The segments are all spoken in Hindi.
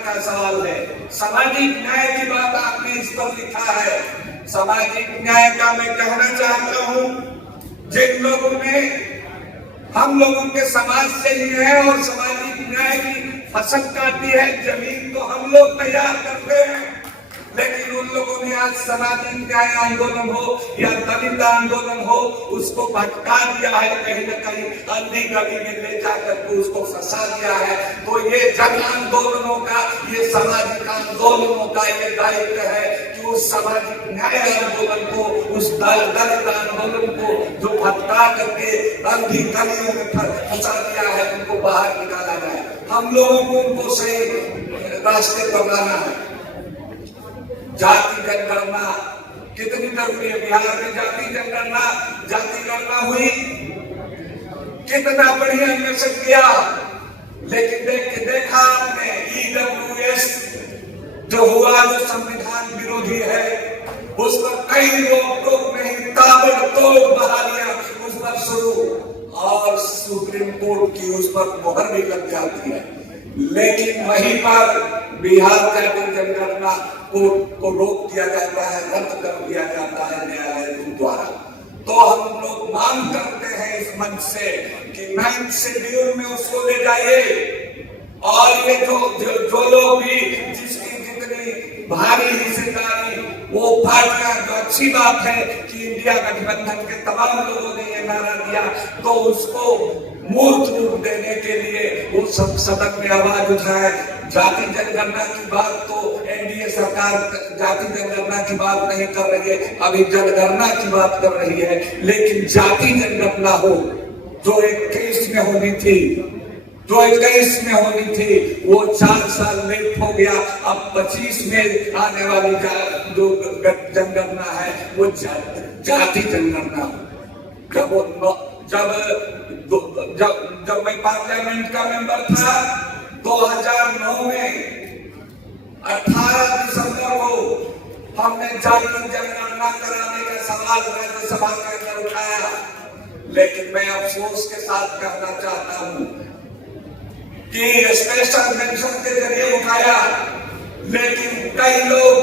का सवाल है। सामाजिक न्याय की बात आपने इस पर लिखा है। सामाजिक न्याय का मैं कहना चाहता हूं, जिन लोगों ने हम लोगों के समाज से ही है और सामाजिक न्याय की फसल काटी है, जमीन तो हम लोग तैयार करते हैं, लेकिन उन लोगों ने आज सामाजिक न्याय आंदोलन हो या दलित आंदोलन हो, उसको भटका दिया है, कहीं न कहीं अंधी गली में ले जाकर के उसको फंसा दिया है। तो ये जन आंदोलनों का, ये सामाजिक आंदोलनों का ये दायित्व है कि उस सामाजिक न्याय आंदोलन को, उस दलित आंदोलन को जो भटका करके अंधी गलियों में फंसा दिया है, उनको बाहर निकाला जाए। हम लोगों को उनको सही रास्ते पर लाना है। जाति जनगणना कितनी जरूरी है? बिहार में जाति गणना हुई, कितना बढ़िया मैसेज किया, लेकिन देखा आपने EWS जो हुआ, जो संविधान विरोधी है, उस पर कई रोक नहीं, ताबड़तोड़ बहालियां उस पर शुरू, और सुप्रीम कोर्ट की उस पर मोहर भी लग जाती है। लेकिन वहीं पर बिहार जाति जनगणना को रोक दिया जाता है, रद्द कर दिया जाता है न्यायालय द्वारा। तो हम लोग मांग करते हैं इस मंच से कि 9th शेड्यूल में उसको ले जाइए, और ये जो लोग भी जिसकी जितनी भारी हिस्सेदारी वो पार्टियां, जो अच्छी बात है कि इंडिया गठबंधन के तमाम लोगों ने ये नारा दिया, तो उसको मूर्त रूप देने के लिए वो सब सदन में आवाज उठाए। जाति जनगणना की बात तो एनडीए सरकार जाति जनगणना की बात नहीं कर रही है, अभी जनगणना की बात कर रही है, लेकिन जाति जनगणना हो जो 21 में होनी थी, जो 21 में होनी थी, वो 4 साल लेट हो गया। अब 25 में आने वाली जो जनगणना है वो जाति जनगणना हो। जब मैं पार्लियामेंट का मेंबर था 2009 में 18 दिसंबर को हमने जाति जनगणना कराने का सवाल राज्यसभा के अंदर उठाया, लेकिन मैं अफसोस के साथ कहना चाहता हूं कि स्पेशल मेंशन के जरिए उठाया, लेकिन कई लोग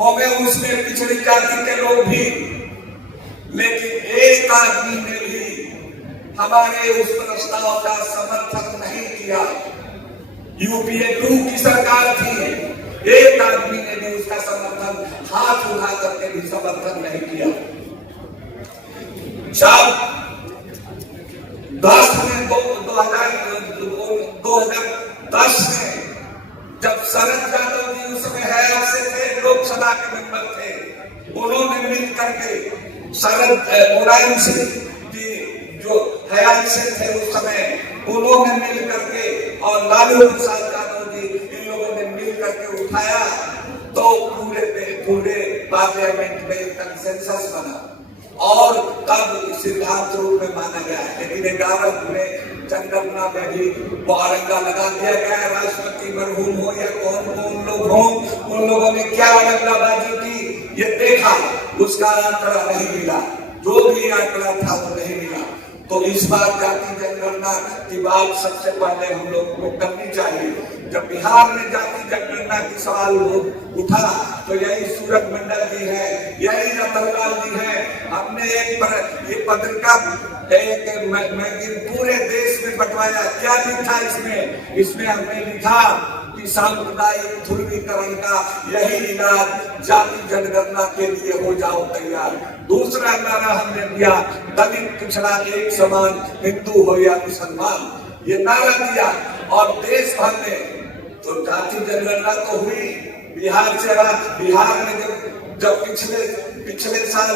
हो गए उसमें पिछड़ी जाति के लोग भी, लेकिन एक आदमी ने भी हमारे उस प्रस्ताव का समर्थन नहीं किया। यूपीए 2 की सरकार थी, एक आदमी ने भी उसका समर्थन, हाथ उठा करके भी समर्थन नहीं किया। जब 2010 में जब शरद यादव जी उस समय हयात से थे, लोकसभा के मेंबर थे, उन्होंने मिल करके शरद मुलायम सिंह जो हयात से थे उस समय, उन्होंने मिल करके और लालू प्रसाद यादव जी, इन लोगों ने मिल करके उठाया, तो पूरे पार्लियामेंट में कंसेंसस बना और तब सिद्धांत रूप में माना गया। लेकिन 11 में जनगणना में भी वारंगा लगा दिया गया। राष्ट्रपति मरहूम हो या कौन लोग हो, उन लोगों ने क्या वारंगाबाजी की ये देखा, उसका आंकड़ा नहीं मिला, जो भी आंकड़ा था वो नहीं मिला। तो इस बार जाति जनगणना की बात सबसे पहले हम लोग को करनी चाहिए। जब बिहार में जाति जनगणना की सवाल उठा तो यही सूरत मंडल जी है, यही रतनलाल जी है, हमने ये पत्रिका एक मैगजीन पूरे देश में बंटवाया। क्या लिखा इसमें हमने लिखा कि सांप्रदायिक ध्रुवीकरण का यही इलाज, जाति जनगणना के लिए हो जाओ तैयार। दूसरा नारा हमने दिया, दलित पिछड़ा एक समान, हिंदू हो या मुसलमान, ये नारा दिया। और देश भर में तो जाति जनगणना तो हुई, बिहार में जब पिछले साल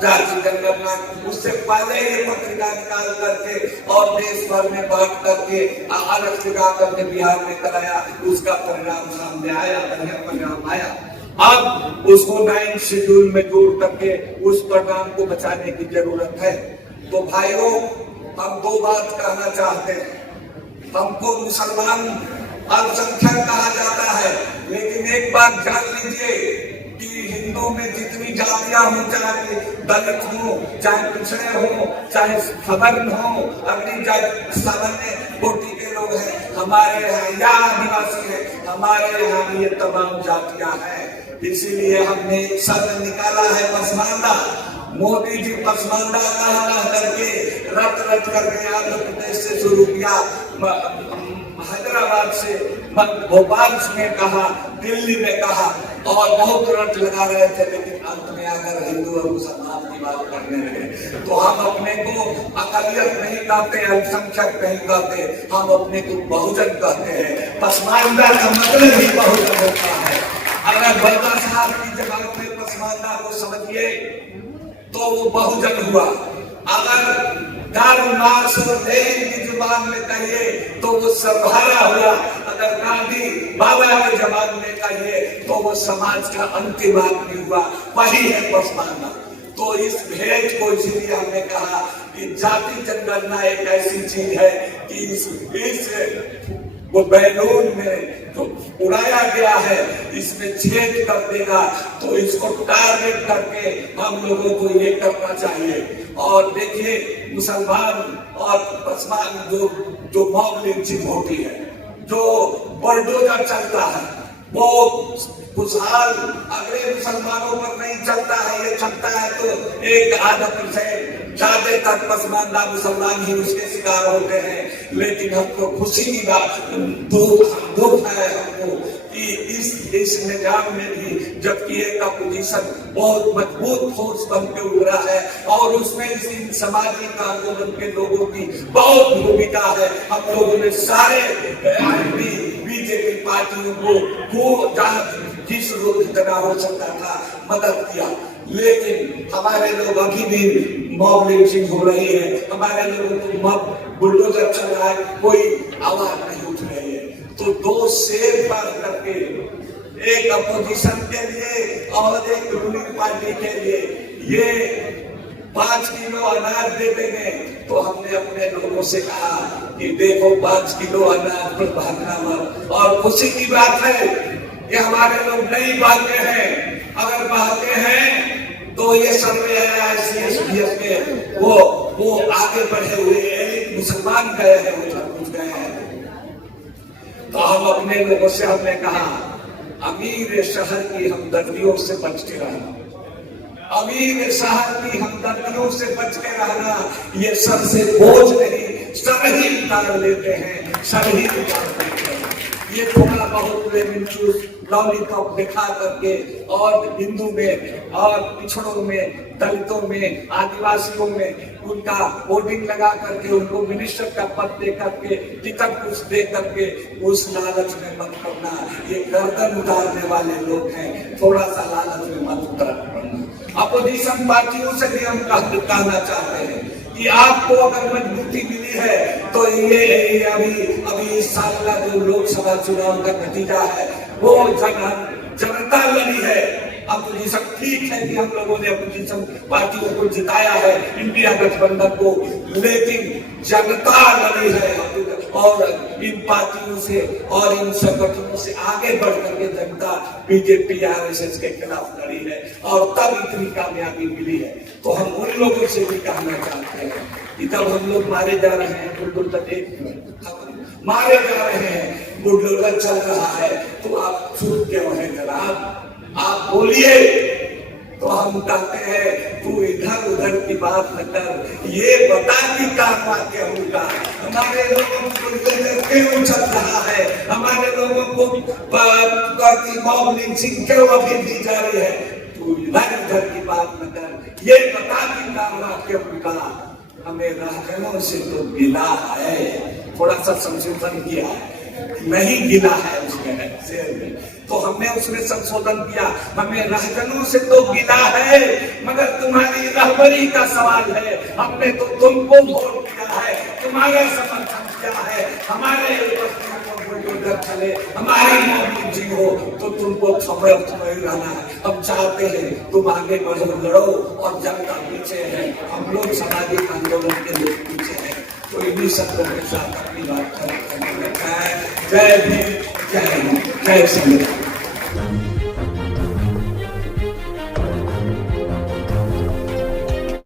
जाति जनगणना, उससे पहले ये पत्रिका निकाल करके और देश भर में बांट करके अलग लगा करके बिहार में कराया, उसका परिणाम सामने आया, बढ़िया परिणाम आया। अब उसको 9th शेड्यूल में जोड़ करके उस परिणाम को बचाने की जरूरत है। तो भाइयों, हम 2 बात कहना चाहते हैं। हमको मुसलमान अल्पसंख्यक कहा जाता है, लेकिन एक बात जान लीजिए कि हिंदू में जितनी जातियां हो, चाहे दलित हो, चाहे पिछड़े हो, चाहे सवर्ण हो, अपनी सामान्य कोटि के लोग लोग हैं, हमारे यहाँ या आदिवासी है, हमारे यहाँ ये तमाम जातियां हैं। इसीलिए हमने शब्द निकाला है पसमानदा। मोदी जी पसमानदा कह करके रट रट करके आंध्र प्रदेश से शुरू किया, हैदराबाद से, भोपाल में कहा, दिल्ली में कहा और बहुत रट लगा रहे थे, लेकिन अंत में आकर हिंदू और मुसलमान की बात करने लगे। तो हम अपने को अकलियत नहीं कहते, अल्पसंख्यक नहीं कहते, हम अपने को बहुजन कहते हैं। पसमानदा का मतलब ही बहुजन होता है। अगर बल्ला साहब की जमात में पसमानदा को समझिए तो वो बहुजन हुआ। अगर कार्ल मार्क्स और लेनिन की जुबान में कहिए तो वो सर्वहारा हुआ। अगर गांधी बाबा के जबान में कहिए तो वो समाज का अंतिम आदमी हुआ। वही है पसमानदा। तो इस भेद को इसीलिए हमने कहा कि जाति जनगणना एक ऐसी चीज है कि इस वो बैलून में जो उड़ाया गया है इसमें छेद कर देगा, तो इसको टारगेट करके हम लोगों को ये करना चाहिए। और देखिए मुसलमान और पसमान जो मॉब लिंचिंग होती है, जो बुलडोजर चलता है, वो खुशहाल अगले मुसलमानों पर नहीं चलता है। ये चलता है तो एक आधा % ज्यादा तक पसमानदा मुसलमान ही उसके शिकार होते हैं। लेकिन हमको खुशी की बात, दुख है हमको कि इस निजाम में भी जबकि एक अपोजिशन बहुत मजबूत फोर्स बन के उभरा है और उसमें इन सामाजिक आंदोलन के लोगों की बहुत भूमिका है। हम लोगों ने सारे बीजेपी पार्टियों को जिस रोग जितना हो सकता था मदद किया, लेकिन हमारे लोग अभी भी मॉब लिंचिंग हो रही है, हमारे लोगों को मॉब बुलडोजर चल रहा है, कोई आवाज नहीं उठ रही है। तो दो शेर पार करके एक अपोजिशन के लिए और एक रूलिंग पार्टी के लिए ये 5 किलो अनाज दे देंगे। तो हमने अपने लोगों से कहा कि देखो 5 किलो अनाज पर भागना मत। और खुशी की बात है कि हमारे लोग नहीं भागते हैं। अगर भागते हैं तो ये सर्वे है ICSBS के, वो आगे बढ़े हुए एलिट मुसलमान गए हैं, वो सब कुछ गए हैं। तो हम अपने लोगों से हमने कहा अमीर शहर की हमदर्दियों से बच के रहना, अमीर शहर की हमदर्दियों से बच के रहना। ये सर से बोझ नहीं, सर ही उतार लेते हैं, सर ही उतार लेते हैं। ये थोड़ा बहुत लॉलीपॉप दिखा करके और हिंदू में और पिछड़ों में, दलितों में, आदिवासियों में उनका वोटिंग लगा करके उनको मिनिस्टर का पद दे करके, टिकट कुछ दे करके उस लालच में मत पड़ना। ये गर्दन उतारने वाले लोग हैं, थोड़ा सा लालच में मत उतारना। अपोजिशन पार्टियों से भी हम कहना चाहते हैं कि आपको अगर मजबूती मिली है तो ये अभी इस साल का जो लोकसभा चुनाव का नतीजा है वो जनता लड़ी है। अपोजिशन ठीक है कि हम लोगों ने अपोजिशन पार्टियों को जिताया है, इंडिया गठबंधन को, लेकिन जनता लड़ी है और इन पार्टियों से और इन संगठनों से आगे बढ़ करके जनता बीजेपी RSS के खिलाफ लड़ी है और तब इतनी कामयाबी मिली है। तो हम उन लोगों से भी कहना चाहते हैं कि तब हम लोग मारे जा रहे हैं, मारे जा रहे हैं, बुलडोजर चल रहा है, तो आप चुप क्यों हैं जनाब? आप बोलिए। तो हम कहते हैं तू इधर उधर की बात न कर, ये बता कि काम क्या होगा। हमारे लोगों को क्यों चल रहा है, हमारे लोगों को मॉब लिंचिंग क्यों अभी दी जा रही है, तू इधर उधर की बात न कर, ये बता कि काम क्या होगा। हमें रहगनों से तो गिला है, थोड़ा सा संशोधन किया है, नहीं गिला है उसमें शेर में, तो हमने उसमें संशोधन किया। हमें रहगनों से तो गिला है, मगर तुम्हारी रहबरी का सवाल है। हमने तो तुमको वोट किया है, तुम्हारा समर्थन किया है, हमारे चले, हमारी मौजूदगी हो तो तुमको समर्थ नहीं रहना है। हम चाहते हैं तुम आगे बढ़ो, लड़ो और जनता पीछे है, हम लोग सामाजिक आंदोलन के लोग पीछे हैं। तो इन्हीं शब्दों के साथ अपनी बात करने का है। जय भीम, जय हिंद, जय संविधान।